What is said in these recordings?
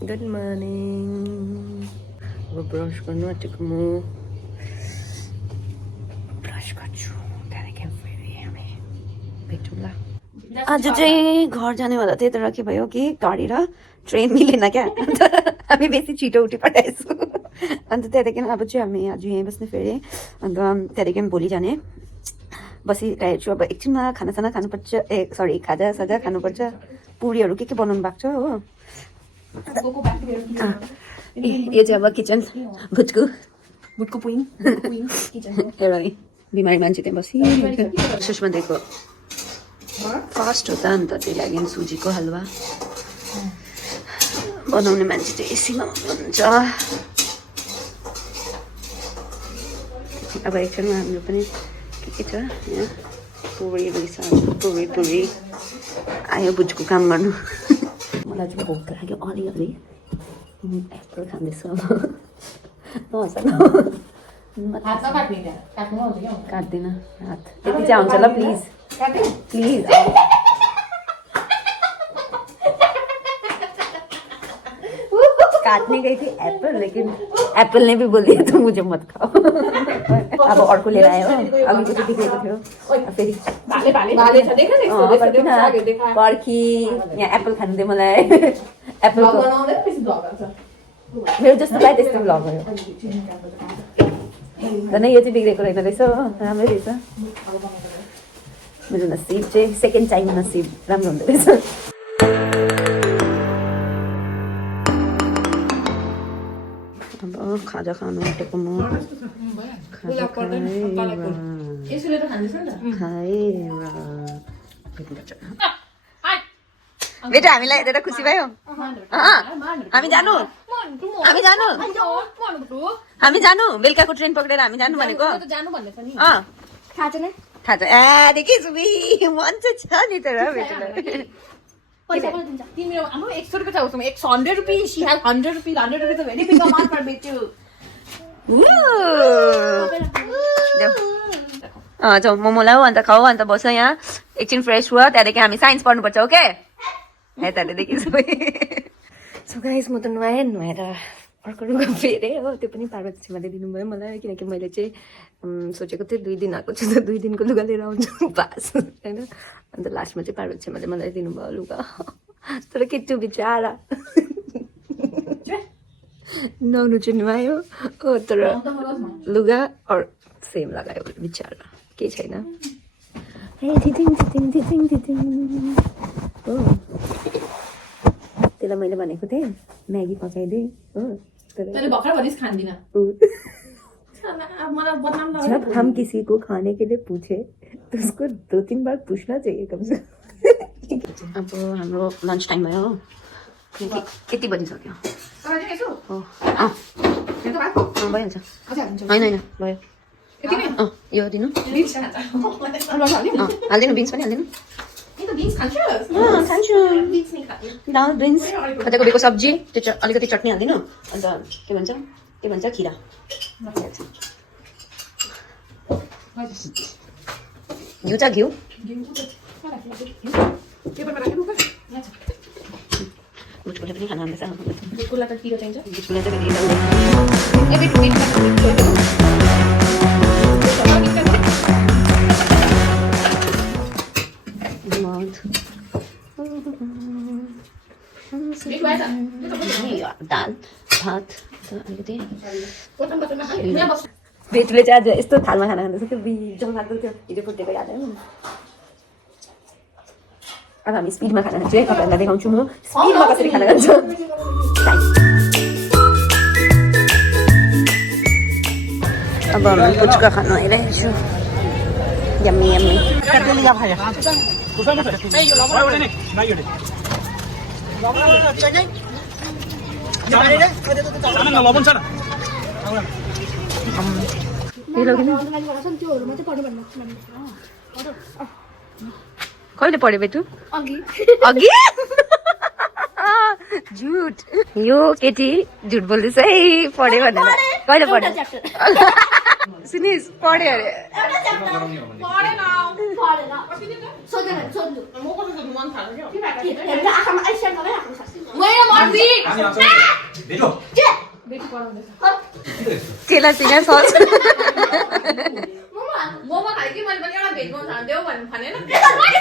Good morning. अब brush गर्नु आँटेको म ब्रस गर्छु, त्यहाँदेखि फेरि हामी भेटौँला। आज चाहिँ घर जानेवाला थियो, तर के भयो कि गाडी र ट्रेन मिलेन क्या, अन्त हामी बेसी छिटो उठि पठाएछु। अन्त त्यहाँदेखि अब चाहिँ हामी आज यहीँ बस्ने फेरि, अन्त त्यहाँदेखि भोलि जाने बसिरहेको छु। अब एकछिनमा खानासाना खानुपर्छ, खाजासाजा खानुपर्छ। पुरीहरू के बनाउनु भएको छ हो। यो चाहिँ अब किचन भुटको एउटा बिमारी मान्छे त्यहाँ बसिरहेको। सुषमा दिएको फास्ट हो त, अन्त त्यही लागि सुजीको हलुवा बनाउने मान्छे चाहिँ एसीमा हुनुहुन्छ। अब एकछिनमा हाम्रो पनि के छ यहाँ पुरी रहेछ, पुरी आयो भुटको काम गर्नु। मलाई चाहिँ भोक लाग्यो अलिअलि, एप्पल खाँदैछु। काट्दिनँ हात, यति चाहिँ आउँछ ल प्लिज प्लिज। काटने गई थी एप्पल, लेकिन एप्पल ने भी बोल दिया तो मुझे मत खाओ। अब अर्को लिएर आयो, अघिको चाहिँ दिएको थियो फेरि पर्खी यहाँ एप्पल खानु दे मलाई। एप्पल मेरो जस्तो पाए त्यस्तो भ्लग भयो। झन् यो चाहिँ बिग्रेको रहेन रहेछ हो, राम्रै रहेछ। मेरो नसिब चाहिँ सेकेन्ड टाइम नसिब राम्रो हुँदो रहेछ। अब खाजा खानु आँटेको म बेटा, हामीलाई हेरेर खुसी भयो। हामी जानु बेलुकाको ट्रेन पक्रेर हामी जानु भनेको। थाहा छ देखि सुबी मन चाहिँ छ नि तर बेटालाई। जाऊ मोमो ल्याऊ, अन्त खाऊ, अन्त बस यहाँ एकछिन फ्रेस हुआ, त्यहाँदेखि हामी साइन्स पढ्नुपर्छ। ओके यतादेखि सो गाइस, म त नुहाएर अर्को लुगा फेरेँ हो। त्यो पनि पार्वती छिमाले दिनुभयो मलाई, किनकि मैले चाहिँ सोचेको थिएँ 2 दिन आएको छु त 2 दिनको लुगा लिएर आउँछु बास होइन। अन्त लास्टमा चाहिँ पार्वती छिमाले मलाई दिनुभयो लुगा। तर केटु बिचारा नुहाउनु चाहिँ नुहायो हो, तर लुगा अरू सेम लगायो बिचारा, केही छैन। हो त्यसलाई मैले भनेको थिएँ म्यागी पकाइदिएँ हो, जब हम किसी को खाने के लिए पूछे तो उसको 2-3 बार पूछना चाहिए कम से कम। अब हाम्रो लन्च टाइम भयो हो, यति बजिसक्यो हो। भइहाल्छ, होइन भयो। यो दिनु हालिदिनु, बिन्स पनि हालिदिनु। खान्छु दाल बिन्स खोटेको सब्जी, त्यो अलिकति चटनी हालिदिनु, अन्त के भन्छ खिरा। घिउ छ घिउ भुटकोले पनि खाना आउँदैछ। भुटकोलाई त किरो चाहिन्छ, भुटकोलाई चाहिँ दाल भात अलिकति। बेटुले चाहिँ आज यस्तो थालमा खाना खाँदैछ, त्यो बिजोङ लाग्दो थियो हिजो फुटेको याद आयो। अब हामी स्पिडमा खाना खान्छु है, तपाईँहरूलाई देखाउँछु म स्पिडमा कसरी खाना खान्छु। अब हामी पुच्का खानु आइरहेको छु। Yummy yummy. कहिले पढ्यो बेटु? अघि झुट, यो केटी झुट बोल्दैछ है पढ्यो भनेर। कहिले एउटा पढ्ने च्याप्टर सुनिस पढ्यो अरे एउटा च्याप्टर पढेन सोध्नु हेर्नु आँखामा आइसक्यो मलाई आफ्नो साथी चेलासँग सच मोमो खायो कि मैले पनि एउटा भेज मोमो खान देऊ भन्नु भनेन मैले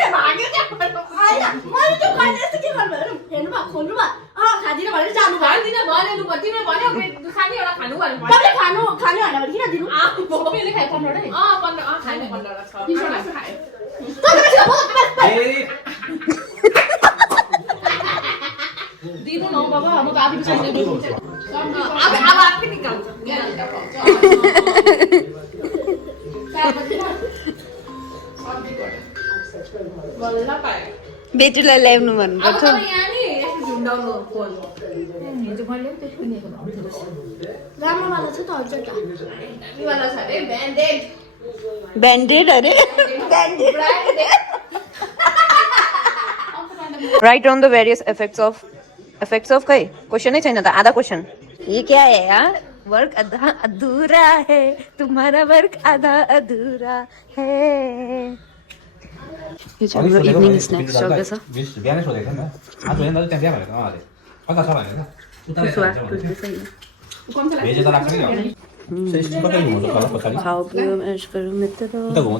त्यो खाने यस्तो के गर्नु हेर्नु हेर्नु भयो खोल्नु भयो खादिनँ भनेर जानु भयो खान्दिनँ भने लु तिमीले भन्यो खाने एउटा खानु भन्नु तपाईँले खानु खाने भनेर किन दिनु सबैले खायो 15 वटै 15 खाने 15 वटा छ खायो दिनु न बाबा म त आधी बिचारी दिन्छु अब आफै निकाल्छ बल्ल पाए बेटीलाई ल्याउनु भन्नुपर्छ यहाँ नि यसो झुन्डाउनु फोन हिजो मैले पनि त्यो सुनेको राम्रो वाला छ त हजुर त यो वाला छ रे ब्यान्डेड ब्यान्डेड अरे write down the various effects of कई क्वेश्चन ही चाहिए था आधा क्वेश्चन ये क्या है यार वर्क आधा अधूरा है तुम्हारा वर्क आधा अधूरा है यो चाहिँ हाम्रो इभिनिङ स्न्याक्स चल्दैछ बिहानै सोधेको थियो नि आज होइन दाजु त्यहाँ बिहा भनेको अहिले कता छ भनेको भेजे त लाग्छ कि खाऊ पियो ऐश करो मित्रों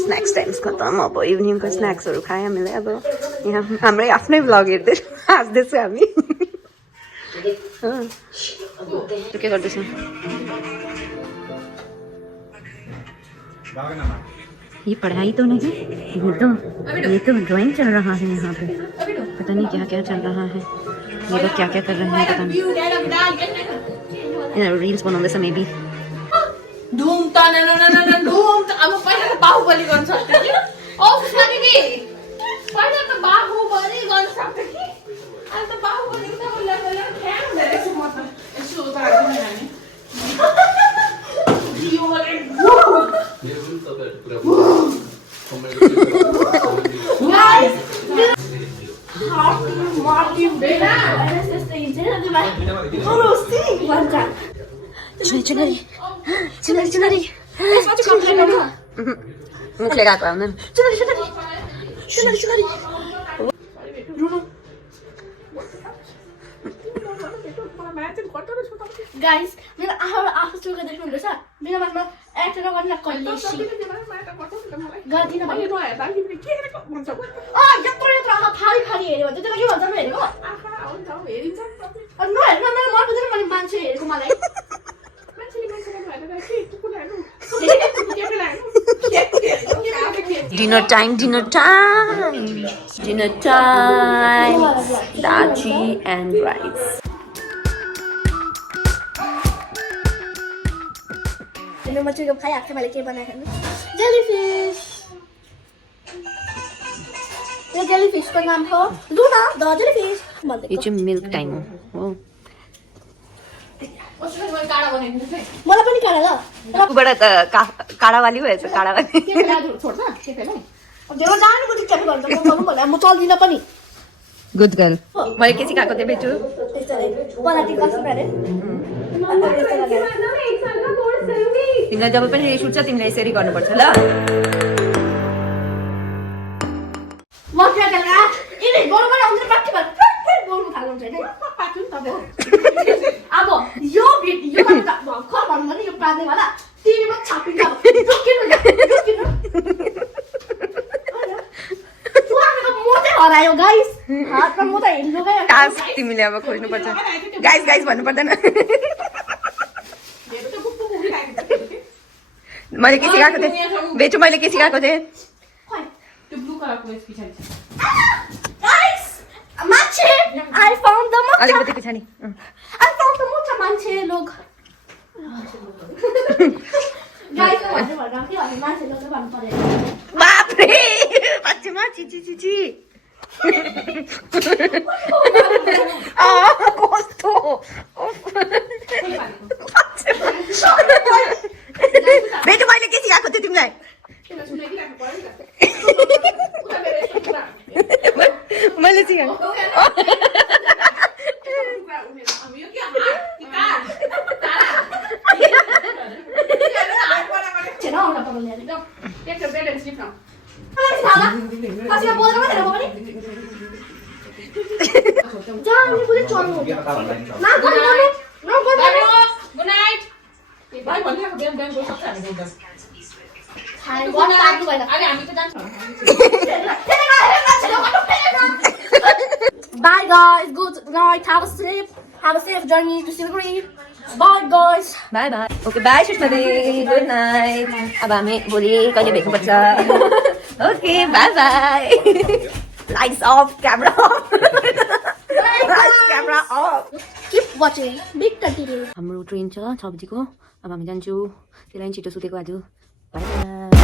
स्न्याक्स टाइम्स खतम अब इभिनिङको स्न्याक्सहरू खायो हामीले अब यहाँ हाम्रै आफ्नै भ्लग हेर्दै हाँस्दैछु हामी के गर्दैछौँ ये पढ़ाई तो नहीं ये तो ड्राइंग चल रहा है यहाँ पे पता नहीं क्या क्या चल रहा है ये लोग क्या क्या कर रहे हैं पता नहीं रील्स बनाउँदैछ मेबी धुम त न धुम त अब पहिला त बाहुबली गर्न सक्थ्यो कि सुषमा दिदी पहिला त बाहुबली गर्न सक्थ्यो कि अहिले त बाहुबली त बल्ल ख्याम हुँदैछ म त यसो त हामी यो मलाई चुनरी मुखले गएको आउँदैन गाइस मेरो आफू चोका देख्नु हुँदैछ मेरो माथमा एक्टर गर्न कलेसी गर्दिन भने यत्रो यत्रो आँखा फाडी फाडी हेऱ्यो भने त्यसलाई के भन्छ हेरेको नहेर्नु मेरो मन बुझेन मैले मान्छे हेरेको मलाई Dinner time. Dachi and rice. म चाहिँ खाइहाल्छु मैले के बनाएको जेलीफिस यो जेलीफिसको नाम हो लुना द जेलीफिस यो चाहिँ मिल्क टाइम हो मलाई पनि काढा ल ऊबाट त काडावाली भएछ काडावाली देव जानुको टिचर गर्छ म गर्नु भन्दा म चल्दिनँ पनि गुड गर्ल मैले के सिकाएको थिएँ बेचु पलाटी कस्तो गरे तिमीलाई जब पनि रिस उठ्छ तिमीले यसरी गर्नुपर्छ ल म के गर्ला इने गोलमा आउँछ पाटी भर बोल्नु थाल्नुहुन्छ हैन पाटी नि त अब यो भिडियो भर्खर भन्नु भने यो प्रादे वाला टिभीमा छापिन्छ अब दुकिनु हरायो गाइस हातमा म त हिँड्नु गयो टास्क तिमीले अब खोज्नुपर्छ गाइस भन्नु पर्दैन मैले के सिकाएको थिएँ बेचु मैले के सिकाएको थिएँ त्यो ब्लू कलरको यस पछाडी छ गाइस मान्छे आई फाउन्ड द मोचा अलिकति पछाडि आई फाउन्ड द मोचा मान्छे लोग गाइस भन्नु भन्दा के भने मान्छे लोग भन्नु पर्यो बाप रे पछिमा चिची कस्तो बेटु मैले के सिकाएको थिएँ तिमीलाई मैले सिकाएको जहाँ हामी कुनै चढ्नु Dia kata online. न गर्नु बाबु गुड नाइट भाइ भनिरहेको बिहान बिहान गइसक्छ हामी एकदम पार्नु भएन अनि हामी त जान्छौँ Bye guys, good night, have a safe journey to Siliguri. Bye guys. Bye bye okay bye Sushma दी गुड नाइट अब हामी भोलि कहिले भेट्नुपर्छ okay bye bye lights off camera off camera off Keep watching. Big continue. हाम्रो train छ 6 बजीको अब हामी जान्छौँ त्यही लागि छिटो सुतेको आज बाई बाई